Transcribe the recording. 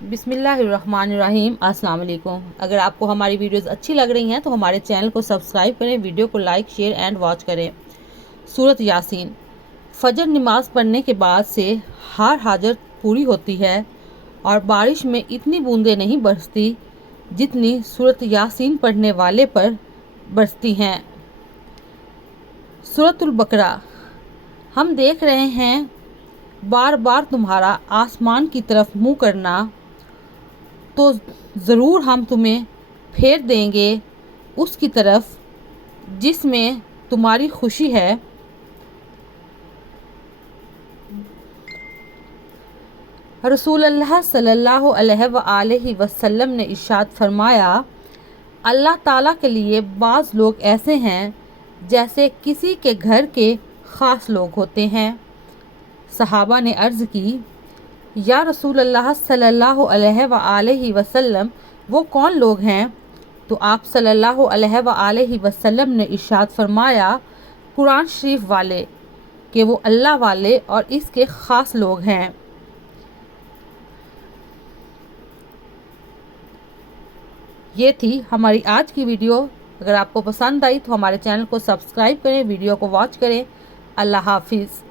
بسم اللہ الرحمن الرحیم۔ السلام علیکم۔ اگر آپ کو ہماری ویڈیوز اچھی لگ رہی ہیں تو ہمارے چینل کو سبسکرائب کریں، ویڈیو کو لائک شیئر اینڈ واچ کریں۔ سورۃ یاسین۔ فجر نماز پڑھنے کے بعد سے ہر حاجت پوری ہوتی ہے اور بارش میں اتنی بوندیں نہیں برستی جتنی سورۃ یاسین پڑھنے والے پر برستی ہیں۔ سورۃ البقرہ۔ ہم دیکھ رہے ہیں بار بار تمہارا آسمان کی طرف منہ کرنا، تو ضرور ہم تمہیں پھیر دیں گے اس کی طرف جس میں تمہاری خوشی ہے۔ رسول اللہ صلی اللہ علیہ وآلہ وسلم نے ارشاد فرمایا، اللہ تعالیٰ کے لیے بعض لوگ ایسے ہیں جیسے کسی کے گھر کے خاص لوگ ہوتے ہیں۔ صحابہ نے عرض کی، یا رسول اللہ صلی اللہ علیہ وآلہ وسلم وہ کون لوگ ہیں؟ تو آپ صلی اللہ علیہ وآلہ وسلم نے ارشاد فرمایا، قرآن شریف والے، کہ وہ اللہ والے اور اس کے خاص لوگ ہیں۔ یہ تھی ہماری آج کی ویڈیو۔ اگر آپ کو پسند آئی تو ہمارے چینل کو سبسکرائب کریں، ویڈیو کو واچ کریں۔ اللہ حافظ۔